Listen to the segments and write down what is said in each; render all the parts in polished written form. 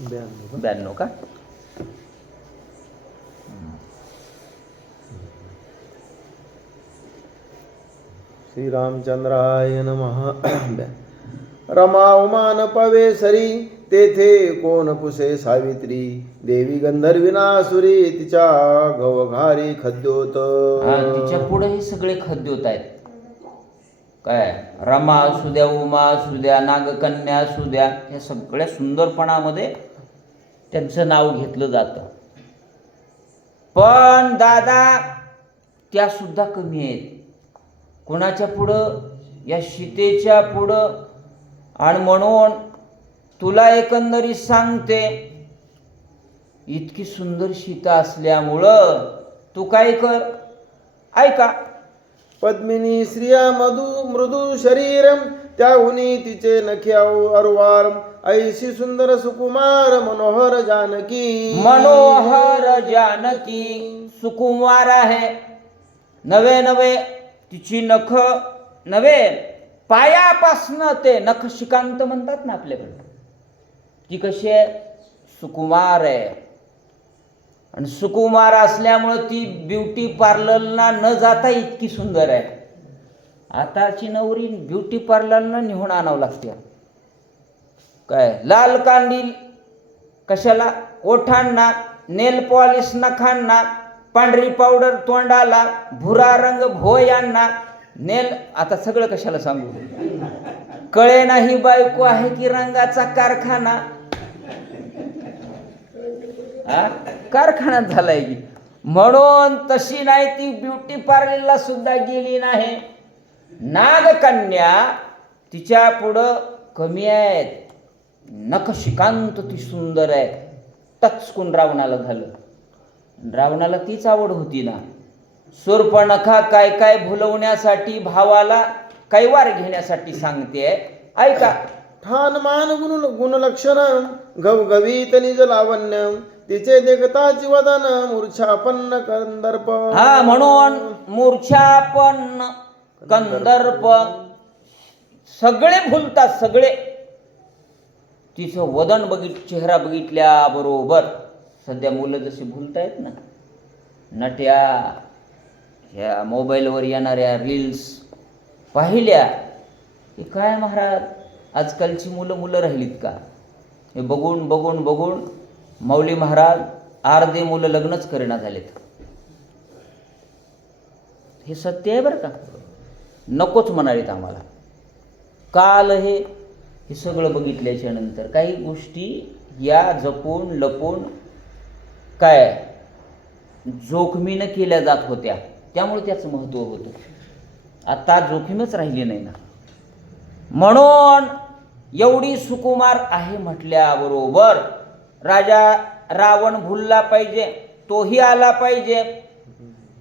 92 का? श्रीरामचंद्राय नमः. रमा उमान पवेसरी, तेथे कोण पुसे सावित्री. देवी गंधर्विनासुरी, तिच्या गवघारी खद्योत. तिच्या पुढे हे सगळे खद्योत आहेत. काय रमा असू द्या, उमा असू द्या, नागकन्या असू द्या, या सगळ्या सुंदरपणामध्ये त्यांचं नाव घेतलं जातं. पण दादा त्या सुद्धा कमी आहेत. कोणाच्या पुढं? या सीतेच्या पुढं. आणि म्हणून तुला एकंदरीत सांगते, इतकी सुंदर सीता असल्यामुळं तू काय कर, ऐका. पद्मिनी स्त्रिया मृदू शरीरम, त्याहुनी तिचे नखे अरुवार. ऐशी सुंदर सुकुमार मनोहर जानकी. मनोहर जानकी सुकुमार आहे. नवे नवे तिची नख नवे पायापासनं ते नख शिकांत म्हणतात ना आपल्याकडे, ती कशी आहे? सुकुमार आहे. आणि सुकुमार असल्यामुळं ती ब्युटी पार्लरला न जाता इतकी सुंदर आहे. आताची नवरी ब्युटी पार्लरला निहून आणावं लागते. काय लाल कांदील कशाला? ओठांना, नेल पॉलिश नखांना, पांढरी पावडर तोंडाला, भुरा रंग भोयांना, नेल. आता सगळं कशाला सांगू? कळे नाही बायको आहे की रंगाचा कारखाना. कारखान्यात झालाय की. म्हणून तशी नाही ती, ब्युटी पार्लरला सुद्धा गेली नाही. नागकन्या तिच्या पुढं कमी आहेत. नखशिकांत ती सुंदर आहे. टचकून रावणाला झालं. रावणाला तीच आवड होती ना. शूर्पणखा काय काय भुलवण्यासाठी भावाला कैवार घेण्यासाठी सांगते, ऐका. ठाण मान गुणलक्षण, घवघवीत निज लावण्य. तिचे देखताची वदन, मूर्छापन्न कंदर्प. म्हणून मूर्छापन्न कंदर्प सगळे भुलतात, सगळे. तिचं वदन चेहरा बघितल्या बरोबर. सध्या मुलं जशी भुलतायत ना, नट्या ह्या मोबाईलवर येणाऱ्या रील्स पाहिल्या की काय महाराज, आजकालची मुलं राहिलीत का? हे बघून बघून बघून मौली महाराज अर्धे मुलं लग्नच करेना झालेत. हे सत्य आहे बरं का. नकोच म्हणालेत आम्हाला. काल हे सगळं बघितल्याच्या नंतर काही गोष्टी या जपून लपून काय जोखमीनं केल्या जात होत्या, त्यामुळे त्याचं महत्त्व होतं. आता जोखीमच राहिली नाही ना. म्हणून एवढी सुकुमार आहे म्हटल्याबरोबर राजा रावण भुलला पाहिजे, तोही आला पाहिजे.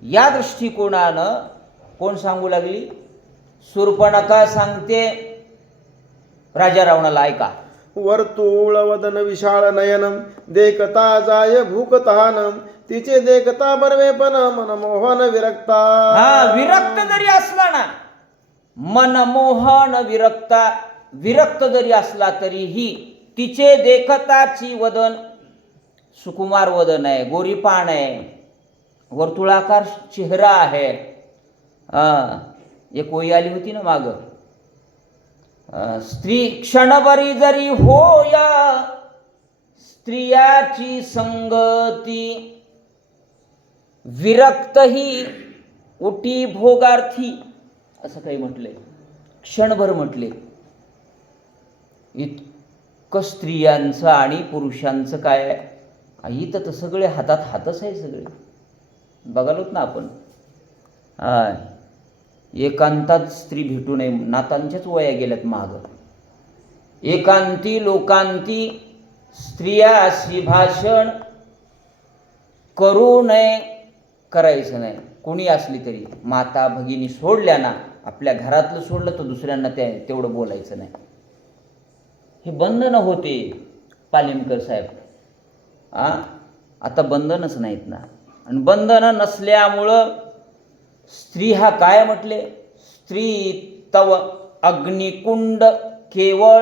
या दृष्टिकोनानं कोण सांगू लागली? शूर्पणखा सांगते राजा रावणाला, ऐका. वर्तुळ वदन विशाळ नयन, देखता जाय भूकतान. तिचे देखता बर्वेपण, मनमोहन विरक्ता. विरक्त जरी असला ना, मनमोहन विरक्त जरी असला तरीही तिचे देखताची वदन सुकुमार वदन आहे, गोरीपान आहे, वर्तुळाकार चेहरा आहे. एक ओळी आली होती ना माग, स्त्री क्षणभरी जरी होया स्त्रियाची संगती, विरक्त ही उटी भोगार्थी, असं काही म्हटलंय. क्षणभर म्हटले. इतकं स्त्रियांचं आणि पुरुषांचं काय आहे इथं, तर सगळे हातात हातच आहे सगळे. बघालोत ना आपण. एकांतात स्त्री भेटू नये, नातांच्याच वया गेल्यात माग. एकांती लोकांती स्त्रियाशी भाषण करू नये, करायचं नाही. कोणी असली तरी माता भगिनी सोडल्या ना, आपल्या घरातलं सोडलं तर दुसऱ्यांना तेवढं बोलायचं नाही. हे बंधन होते पालिमकर साहेब. आता बंधनच नाहीत ना. आणि बंधन नसल्यामुळं स्त्री हा काय म्हटले? स्त्री तव अग्निकुंड केवळ.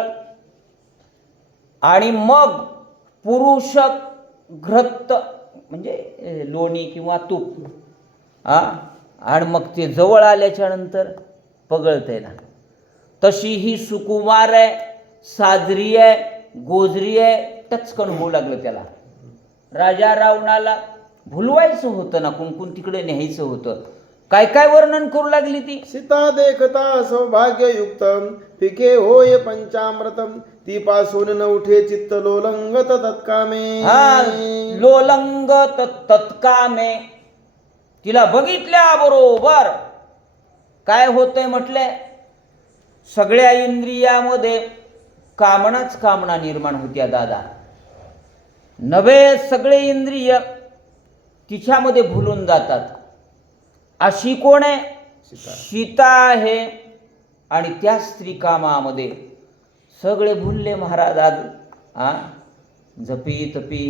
आणि मग पुरुष घृत म्हणजे लोणी किंवा तूप आणि मग ते जवळ आल्याच्या नंतर पगळतंय ना, तशी ही सुकुमार आहे, साजरी आहे, गोजरी आहे. टचकन होऊ लागलं त्याला. राजा रावणाला भुलवायचं होतं ना, कुंकून तिकडे न्यायचं होतं. काय काय वर्णन करू लागली ती. सीता देखता सौभाग्ययुक्त पिके होय पंचामृतम ती पासून न उठे चित्त लोलंगत तत्कामे. लोलंग तत्कामे. तिला बघितल्या बरोबर काय होतंय म्हटले, सगळ्या इंद्रियामध्ये कामनाच कामना निर्माण होत्या दादा. नवे सगळे इंद्रिय तिच्यामध्ये भुलून जातात. अशी कोण आहे? सीता आहे. आणि त्या स्त्री कामामध्ये सगळे भुलले महाराज. आज जपी तपी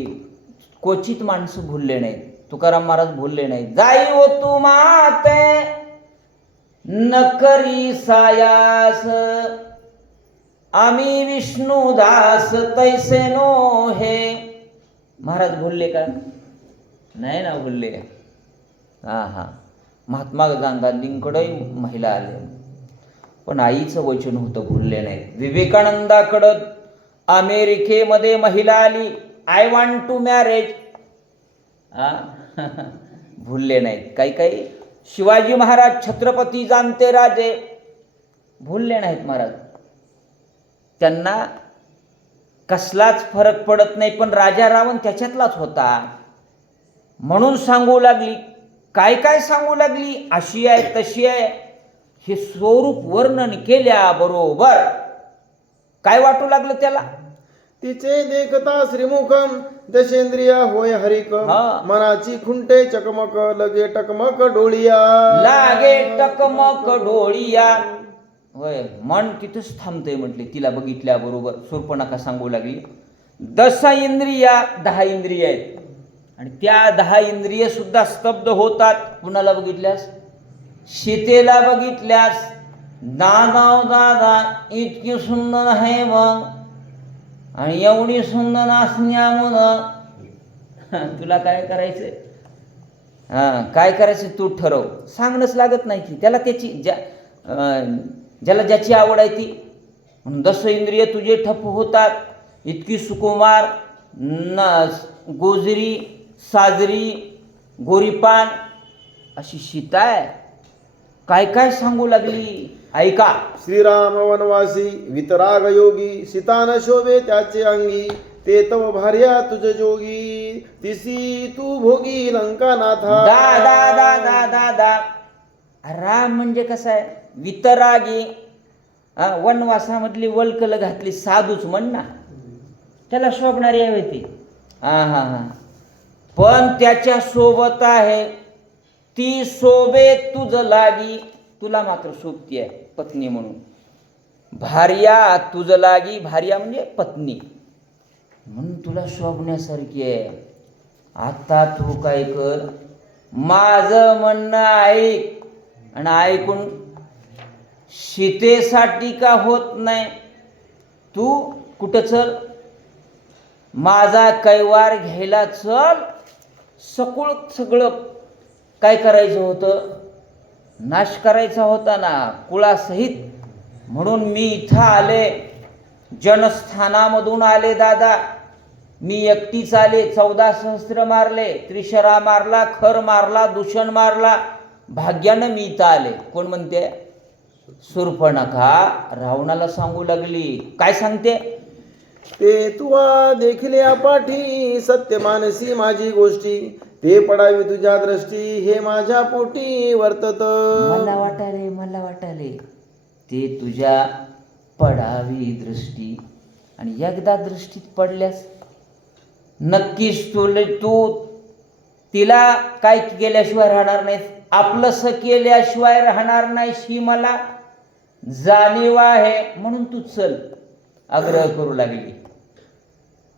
क्वचित माणसं भुलले नाहीत. तुकाराम महाराज भुलले नाहीत. जाई हो तू माते न करी सायास आम्ही विष्णुदास तैसे नो हे. महाराज भुलले का? नाही ना भुलले. महात्मा गांधींकडे महिला आल्या, पण आईचं वचन होतं, भुलले नाही. विवेकानंदाकडं अमेरिकेमध्ये महिला आली, आय वॉन्ट टू मॅरेज, भुलले नाहीत. काही काही शिवाजी महाराज छत्रपती जाणते राजे भुलले नाहीत महाराज. त्यांना कसलाच फरक पडत नाही, पण राजा रावण त्याच्यातलाच होता म्हणून सांगू लागली. काय काय सांगू लागली, अशी आहे तशी आहे, हे स्वरूप वर्णन केल्या बरोबर काय वाटू लागलं त्याला. तिचे देखता श्रीमुखम दशेंद्रिया होय हरिक मनाची खुंटे चकमक लगे टकमक डोळिया. लागे टकमक डोळिया. होय, मन तिथंच थांबतंय म्हटले तिला बघितल्या बरोबर. शूर्पणखा सांगू लागली 10 इंद्रिया 10 इंद्रिय आहेत आणि त्या 10 इंद्रिय सुद्धा स्तब्ध होतात. कुणाला बघितल्यास? सीतेला बघितल्यास. दादा दादा इतकी सुंदर आहे मग, आणि एवढी सुंदर असण्यामुळं तुला काय करायचंय? काय करायचं तू ठरव. सांगणंच लागत नाही की त्याला, त्याची ज्याला ज्याची आवड आहे ती. म्हणून 10 इंद्रिय तुझे ठप होतात. इतकी सुकुमार, गोजरी, साजरी, गोरीपान अशी सीता आहे. काय काय सांगू लागली ऐका. श्रीराम वनवासी वितराग योगी सीतान शोभे त्याचे अंगी ते तव भार्या तुझ जोगी तिसी तू भोगी लंकानाथा. दा दा दा दा दा दा. राम म्हणजे कसं आहे? वितरागी. वनवासामधली वल्कल घातली साधूच म्हण ना, त्याला शोभणारी आहे ती. पण त्याच्या सोबत आहे ती शोभे तुझ लागी. तुला मात्र शोभती आहे पत्नी म्हणून. भार्या तुझ लागी. भार्या म्हणजे पत्नी म्हणून तुला शोभण्यासारखी आहे. आता तू काय कर, माझं म्हणणं ऐक आणि ऐकून सीतेसाठी का होत नाही, तू कुठं चल, माझा कैवार घ्यायला चल. सगळं काय करायचं होतं, नाश करायचा होता ना कुळासहित. म्हणून मी इथं आले, जनस्थानामधून आले दादा. मी एकटीच आले. 14 सहस्त्र मारले, त्रिशरा मारला, खर मारला, दूषण मारला. भाग्यानं मी इथं आले. कोण म्हणते? शूर्पणखा रावणाला सांगू लागली. काय सांगते? ते तुवा देखिले अपाठी सत्य मानसी माझी गोष्टी ते पडावी तुझ्या दृष्टी हे माझ्या पोटी वर्तत. मला वाटाले ते तुझ्या पडावी दृष्टी. आणि एकदा दृष्टीत पडल्यास नक्कीच तू तिला काय केल्याशिवाय राहणार नाहीस, आपलंसं केल्याशिवाय राहणार नाहीस ही मला जाणीव आहे. म्हणून तू चल, आग्रह करू लागली.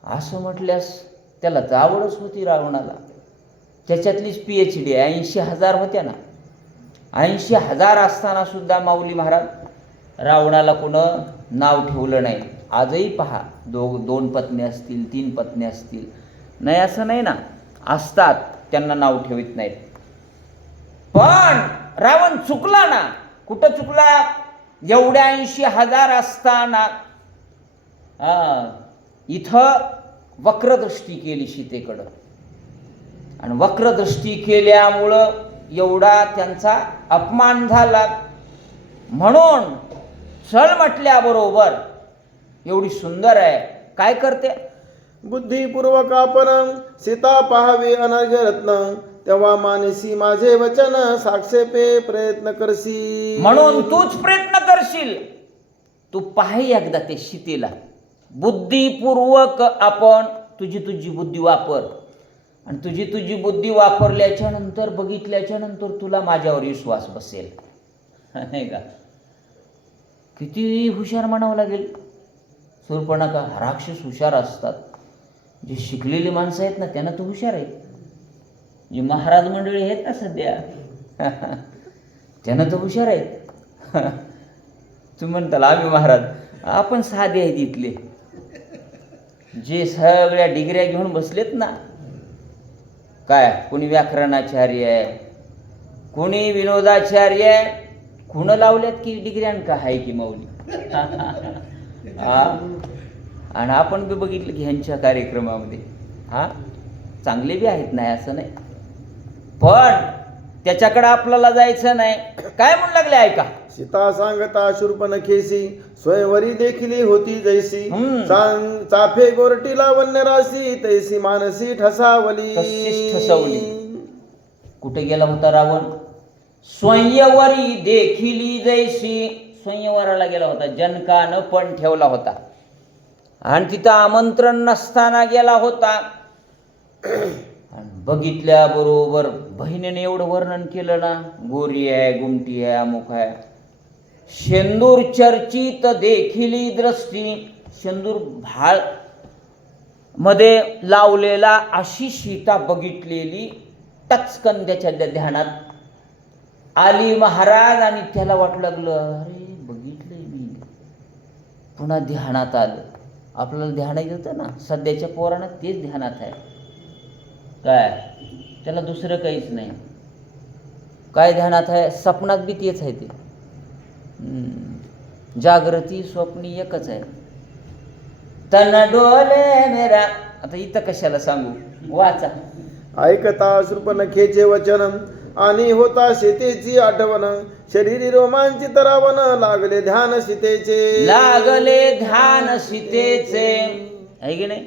असं म्हटल्यास त्याला तर आवडच होती रावणाला. त्याच्यातलीच PhD 80,000 होत्या ना. 80,000 असताना सुद्धा माऊली महाराज रावणाला कोण नाव ठेवलं नाही. आजही पहा, दोन पत्नी असतील, 3 पत्नी असतील, नाही असं नाही ना, असतात, त्यांना नाव ठेवित नाहीत. पण रावण चुकला ना. कुठं चुकला? एवढ्या 80,000 असताना इथं वक्रदृष्टी केली सीतेकडं, आणि वक्रदृष्टी केल्यामुळं एवढा त्यांचा अपमान झाला. म्हणून चल म्हटल्याबरोबर एवढी सुंदर आहे, काय करते? बुद्धिपूर्वक आपण सीता पाहावी अनर्घ्य रत्न, तेव्हा मानसी माझे वचन, साक्षेपे प्रयत्न करसी. म्हणून तूच प्रयत्न करशील. तू पाही एकदा ते सीतेला. बुद्धिपूर्वक आपण तुझी बुद्धी वापर, आणि तुझी बुद्धी वापरल्याच्या नंतर, बघितल्याच्या नंतर तुला माझ्यावर विश्वास बसेल, नाही का? किती हुशार म्हणावं लागेल. शूर्पणखा राक्षस हुशार असतात. जे शिकलेली माणसं आहेत ना, त्यांना तर हुशार आहेत. जे महाराज मंडळी आहेत ना सध्या, त्यांना तर हुशार आहेत. तुम्ही म्हणताल आम्ही महाराज, आपण साधे आहेत इथले. जे सगळ्या डिग्र्या घेऊन बसलेत ना, काय कोणी व्याकरणाचार्य आहे, कोणी विनोदाचार्य आहे, खुणं लावल्यात की डिग्र्यान का आहे की मौली. आणि आपण बी बघितलं की ह्यांच्या कार्यक्रमामध्ये चांगले बी आहेत, नाही असं नाही, पण त्याच्याकडे आपल्याला जायचं नाही. काय म्हणू लागले ऐका. सीता सांगता शूर्पणखेसी, स्वयंवरी देखिली होती जैसी, चाफे गोरटीला वन्य राशी, तैसी मानसी ठसावली. तशीच ठसवली. कुठे गेला होता रावण? स्वयंवरी देखिली जैसी, स्वयंवराला गेला होता. जनकानं पण ठेवला होता, आणि तिथं आमंत्रण नसताना गेला होता. आणि बघितल्याबरोबर बहिणीने एवढं वर्णन केलं ना, गोरी आहे, गुमटी आहे, अमुक आहे. शेंदूर चर्चित देखिली दृष्टी, शेंदूर भाळ मध्ये लावलेला अशी सीता बघितलेली टचकन त्याच्या ध्यानात आली महाराज. आणि त्याला वाटू लागलं, अरे बघितलंय मी. पुन्हा ध्यानात आलं. आपल्याला ध्यानात येतं ना, सध्याच्या पोरांना तेच ध्यानात आहे. काय त्याला दुसरं काहीच नाही. काय ध्यानात आहे? स्वप्नात बी तेच आहे. ते जागृती स्वप्नी एकच आहे. तन डोले मेरा. आता इथं कशाला सांगू, वाचा. ऐकता शूर्पणखेचे वचन, आणि होता सीतेची आठवण, शरीरी रोमांचित रावण, लागले ध्यान सीतेचे. लागले ध्यान सीतेचे, आहे की नाही?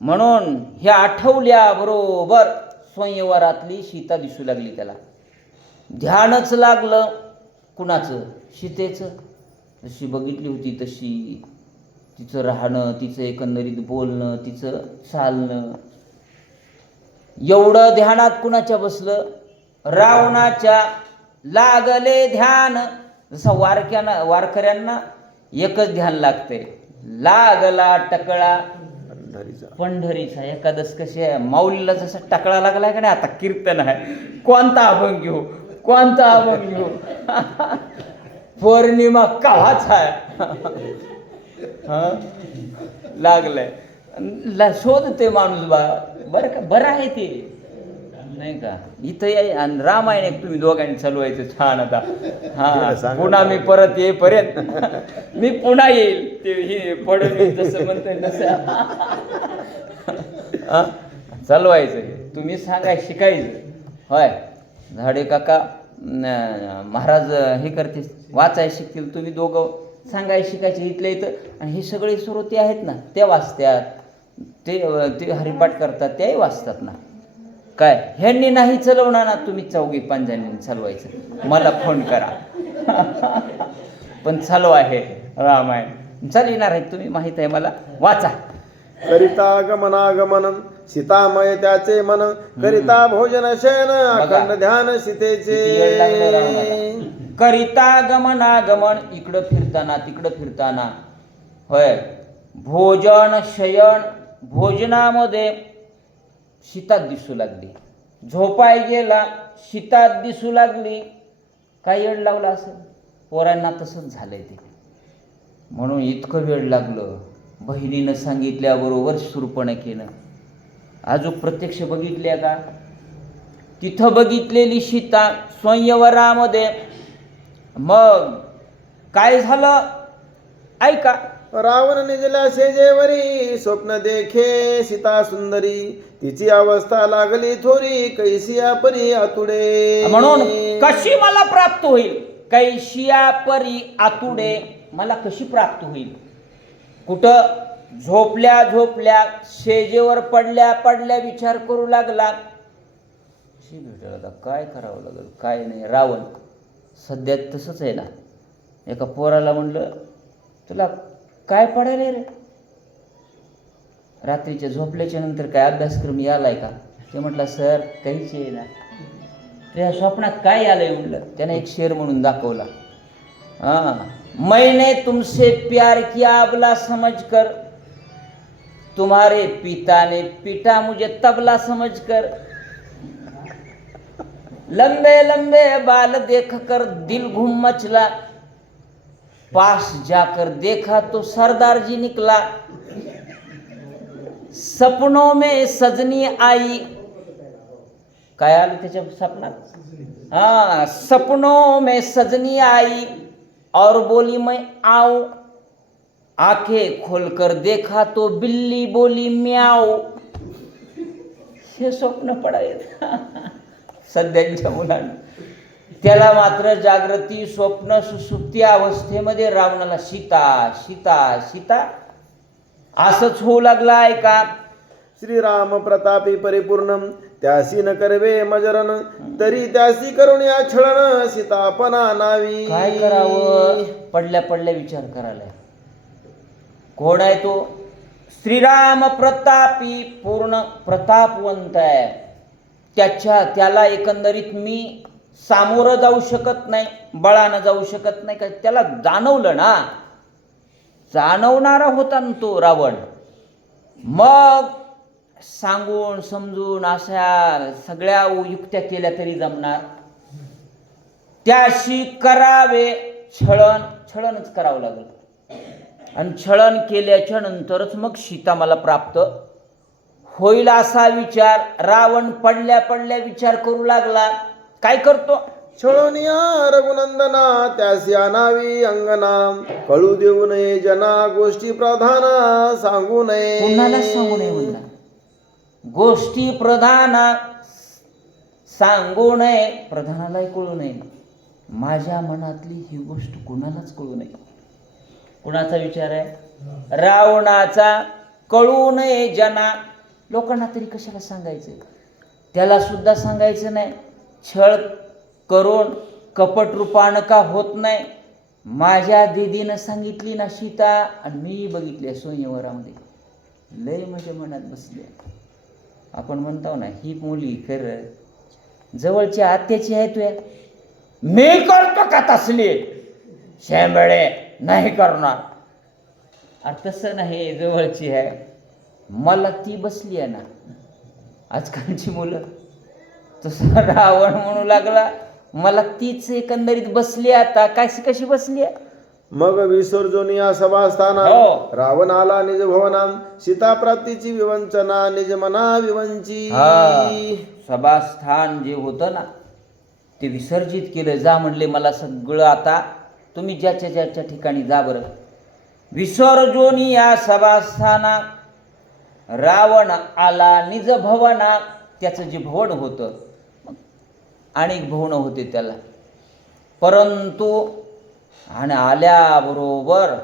म्हणून हे आठवल्याबरोबर स्वयंवरातली सीता दिसू लागली त्याला. ध्यानच लागलं. कुणाचं? सीतेचं. जशी बघितली होती तशी, तिचं राहणं, तिचं एकंदरीत बोलणं, तिचं चालणं, एवढं ध्यानात कुणाच्या बसलं? रावणाच्या. लागले ध्यान. जसं वारकऱ्यांना एकच ध्यान लागते, लागला टकळा पंढरीचा. एकादश कशी आहे, माऊलीला जसा टकळा लागलाय का नाही, आता कीर्तन आहे, कोणता अभंग घेऊ, कोणता अभंग घेऊ. पौर्णिमा काच आहे. लागलंय, शोधते माणूस. बरं का, बरं आहे ते, नाही का? इथं आणि रामायण एक तुम्ही दोघांनी चालवायचं छान. आता पुन्हा मी परत येईपर्यंत मी पुन्हा येईल. ते हे पडून जसं म्हणतोय तसं चालवायचं. तुम्ही सांगाय शिकायचं. होय, झाडे काका महाराज हे करते, वाचाय शिकतील. तुम्ही दोघं सांगाय शिकायचे इथल्या इथं. आणि हे सगळे श्रोते आहेत ना, ते वाचतात, ते हरिपाठ करतात, तेही वाचतात ना. काय ह्यांनी नाही चालवणार ना, तुम्ही 4-5 चालवायचं. मला फोन करा. पण चालू आहे रामायण, चालविणार आहे, तुम्ही माहीत आहे मला. वाचा. करिता गमनागमन सीतामय त्याचे मन, करिता भोजन शयन, अखंड ध्यान सीतेचे. करिता गमनागमन, इकडं फिरताना तिकडं फिरताना. होय, भोजन शयन, भोजनामध्ये सीता दिसू लागली. झोपाय गेला, सीता दिसू लागली. काय येड लावला असेल पोरांना? तसंच झालंय ते. म्हणून इतकं वेळ लागलं. बहिणीनं सांगितल्याबरोबर शूर्पणखेनं अजून प्रत्यक्ष बघितल्या का? तिथं बघितलेली सीता स्वयंवरामध्ये. मग काय झालं ऐका. रावण निजला शेजेवरी स्वप्न देखे सीता सुंदरी, तिची अवस्था लागली थोरी कैसिया परी आतुडे. म्हणून कशी मला प्राप्त होईल, कैसिया परी आतुडे, मला कशी प्राप्त होईल. कुठं झोपल्या झोपल्या शेजेवर पडल्या पडल्या विचार करू लागला. कशी भेटेल आता, काय करावं लागेल काय नाही. रावण सध्या तसंच आहे ना. एका पोराला म्हणलं तुला काय पडायला रे, रात्रीच्या झोपल्याच्या नंतर काय अभ्यासक्रम यालाय का? ते म्हटलं सर काहीच आहे ना. त्या स्वप्नात काय आलंय म्हणलं. त्याने एक शेर म्हणून दाखवला. मैंने तुमसे प्यार किया अबला समझकर, तुम्हारे पिता ने पीटा मुझे तबला समझकर, लंबे लंबे बाल देखकर दिल घूम मचला, पास जाकर देखा तो सरदार जी निकला, सपनों में सजनी आई. काय आलं त्याच्या सपनात? सपनों में सजनी आई और बोली मैं आऊं, आंखें खोलकर देखा तो बिल्ली बोली म्याऊ. हे स्वप्न पडायचं सध्याच्या मुलांना. त्याला मात्र जागृती स्वप्न सुसुप्ती अवस्थेमध्ये रावणाला सीता सीता सीता असंच होऊ लागला आहे का. श्रीराम प्रतापी परिपूर्ण, त्यासी न करवे मजरन, तरी त्यासी करून या छळन सीतापना नावी. काय करावं, पडल्या पडल्या विचार करायला. कोण आहे तो? श्रीराम प्रतापी पूर्ण प्रतापवंत आहे. त्याला एकंदरीत मी सामोरं जाऊ शकत नाही, बळानं जाऊ शकत नाही. का त्याला जाणवलं ना, जाणवणारा होता ना तो रावण. मग सांगून समजून अशा सगळ्या युक्त्या केल्या तरी जमणार. त्याशी करावे छळण, छळणच करावं लागेल. आणि छळण केल्याच्या नंतरच मग सीता मला प्राप्त होईल असा विचार रावण पडल्या पडल्या विचार करू लागला. काय करतो? छळोनिया रघुनंदना, त्यासी आणावी अंगना, कळू देऊ नये जना गोष्टी प्रधाना सांगू नये. कुणाला सांगू नये म्हणला. गोष्टी प्रधाना सांगू नये, प्रधानालाही कळू नये. माझ्या मनातली ही गोष्ट कुणालाच कळू नये. कुणाचा विचार आहे? रावणाचा. कळू नये जना, लोकांना तरी कशाला सांगायचं, त्याला सुद्धा सांगायचं नाही. छळ करून कपट रूपानं का होत नाही. माझ्या दीदीनं सांगितली ना सीता, आणि मी बघितल्या स्वयंवरामध्ये, लय माझ्या मनात बसले. आपण म्हणतो ना ही मुली खरं जवळची आत्याची आहे तुया, मी करतो का तसली शेंबळे नाही करणार. अरे तसं नाही, जवळची आहे, मला ती बसली आहे ना. आजकालची मुलं तसं रावण म्हणू लागला, मला तीच एकंदरीत बसली. आता कशी कशी बसली आहे. मग विसर्जनिया सभास्थाना, हो. रावण आला निज भवना, सीता प्राप्तीची विवंचना निज मना विवंची. सभास्थान जे होतं ना ते विसर्जित केलं. जा म्हणले मला सगळं, आता तुम्ही ज्याच्या ज्याच्या ठिकाणी जा बरं. विसर्जनिया सभास्थाना, रावण आला निज भवना, त्याचं जे भवन होतं, अनेक भवन होते त्याला, परंतु आणि आल्याबरोबर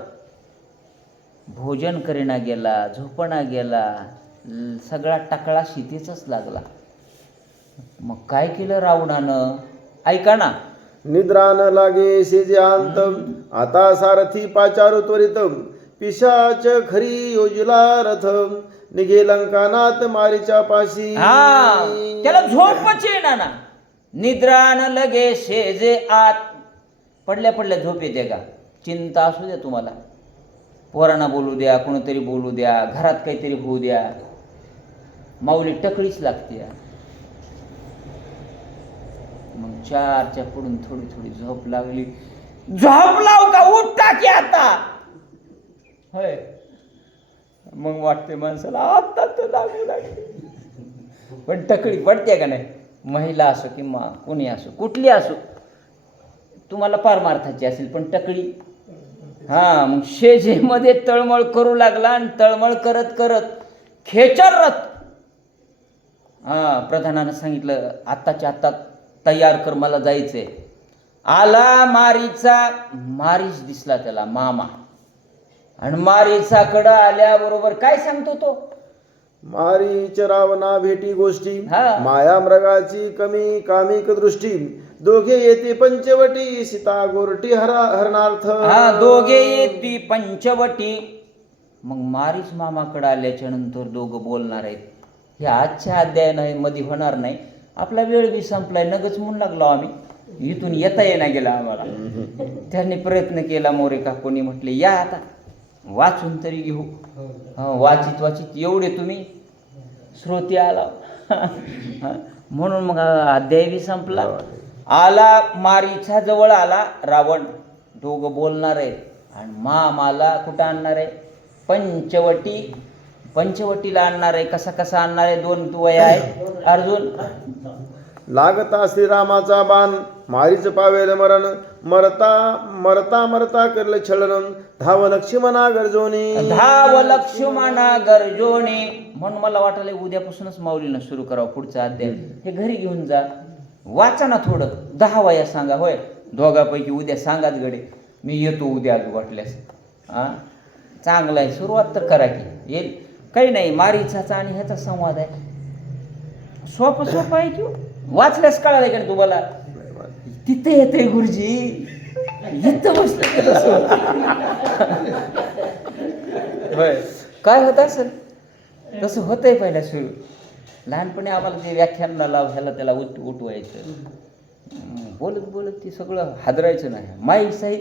भोजन करीना गेला, झोपणा गेला, सगळा टाकळा सीतेचाच लागला. मग काय केलं रावणानं ऐका ना. निद्रा न लागे शेजे अंत, आता सारथी पाचारू त्वरित, पिशाच खरी योजला रथ, निघे लंकानाथ मारीच्या पाशी. त्याला झोपच येणार ना. निद्रा न लगे शेजे आत, पडल्या पडल्या झोप येते का? चिंता असू द्या तुम्हाला, पोरांना बोलू द्या, कोणीतरी बोलू द्या, घरात काहीतरी होऊ द्या, माऊली टकळीच लागते. मग 4च्या पुढून थोडी थोडी झोप लागली. झोप लाव का, उठता की आता. होय. मग वाटते माणसाला आता तर लागू लागते. पण टकळी पडते का नाही? महिला असो किंवा कोणी असो, कुठली असो, तुम्हाला पारमार्थाची असेल पण टकळी, हा मग शेजेमध्ये तळमळ करू लागला आणि तळमळ करत करत खेचरत प्रधानानं सांगितलं आत्ताच्या आत्ता तयार कर, मला जायचंय. आला मारीच दिसला त्याला मामा. आणि मारीचाकडं आल्याबरोबर काय सांगतो तो? मारीच रावणा भेटी गोष्टी, हा. माया मृगाची कमी कामिक दृष्टी, दोघे येते पंचवटी, सीता गोरटी हरणार्थ. दोघे येती पंचवटी. मग मारीच मामाकडे आल्याच्या नंतर दोघं बोलणार आहेत. हे आजच्या अध्यायानं मध्ये होणार नाही. आपला वेळ बी संपलाय, नगच म्हणून लागलो आम्ही, इथून येता येणार गेला आम्हाला. त्यांनी प्रयत्न केला, मोरे काकूनी म्हटले या आता वाचून तरी घेऊ. वाचित एवढे तुम्ही श्रोते आला. म्हणून मग अध्याय बी संपला. आला मारीच्या जवळ आला रावण, दोघं बोलणार आहे. आणि मामाला कुठं आणणार आहे? पंचवटीला आणणार आहे. कसा आणणार आहे? 2 वया आहेत अर्जुन. लागता श्रीरामाचा बाण, मारीच पावेल मरण, मरता करले छळन, धाव लक्ष्मणा गर्जोनी. म्हणून मला वाटलं उद्यापासूनच माऊलीनं सुरू करावं पुढचा अध्याय. हे घरी घेऊन जा, वाचा ना थोडं. 10 वया सांगा. होय, दोघांपैकी उद्या सांगाच गडे, मी येतो उद्या वाटल्यास. चांगलं आहे, सुरुवात तर करा की येईल. काही नाही, मारीचाचा आणि ह्याचा संवाद आहे. सोपं आहे की वाचल्यास कळालं का तुम्हाला? तिथे येते गुरुजी, इथं बसलं. काय होत असेल तसं होतंय पहिल्या सुरू. लहानपणी आम्हाला ते व्याख्यानाला लाव ह्याला त्याला उठवायचं, बोलत ती सगळं हादरायचं नाही. माई साहेब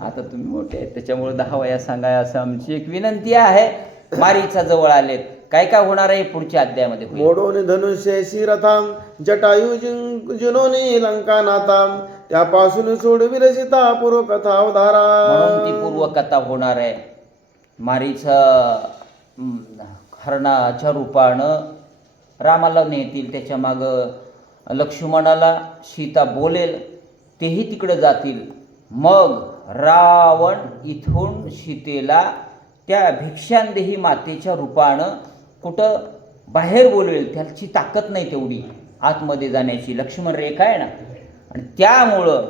आता तुम्ही मोठे आहेत त्याच्यामुळे 10 वया सांगाय असं आमची एक विनंती आहे. मारीचा जवळ आलेत, काय होणार आहे पुढच्या अध्यायामध्ये? मोडोनी धनुष्यशी रथाम, जटायू जुनोनी लंका नाताम, त्यापासून सोडविल सीता पूर्वकथा अवधारा. म्हणून ती पूर्वकथा होणार आहे. मारीच हरणाच्या रूपानं रामाला नेतील, त्याच्या मागं लक्ष्मणाला सीता बोलेल, तेही तिकडे जातील. मग रावण इथून सीतेला त्या भिक्षांदेही मातेच्या रूपानं कुठं बाहेर बोलवेल. त्याची ताकद नाही तेवढी आतमध्ये जाण्याची. लक्ष्मण रेखा आहे ना, आणि त्यामुळं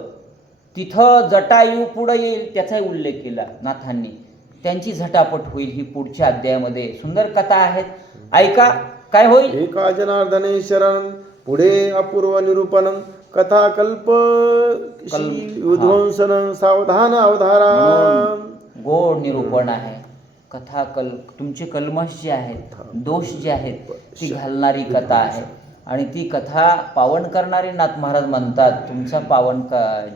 तिथं जटायू पुढं येईल, त्याचाही उल्लेख केला नाथांनी. त्यांची झटापट होईल. ही पुढच्या अध्यायामध्ये सुंदर कथा आहेत, ऐका. काय होईल? एका जनार्दने शरण, पुढे अपूर्व निरूपण, कथा कल्प विध्वंसन, सावधान अवधारा. गोड निरूपण आहे. कथा तुमचे कल्मश जे आहेत, दोष जे आहेत, ती घालणारी कथा आहे. आणि ती कथा पावन करणारे नाथ महाराज म्हणतात, तुमचा पावन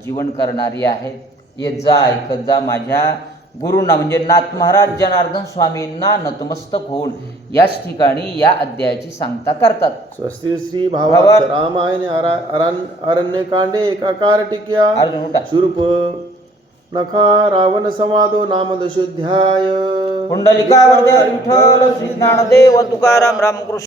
जीवन करणारी आहे. येत जा, ऐकत जा. माझ्या गुरुंना म्हणजे नाथ महाराज जनार्दन स्वामींना नतमस्तक होऊन याच ठिकाणी या अध्यायाची सांगता करतात. स्वस्ति श्री भावार्थ रामायण अरण्यकांडे एकाकार टिक्या शूर्प नखा रावण संवादो नाम दशोध्याय. पुंडलिका वरदे विठ्ठल श्री ज्ञानदेव तुकाराम रामकृष्ण.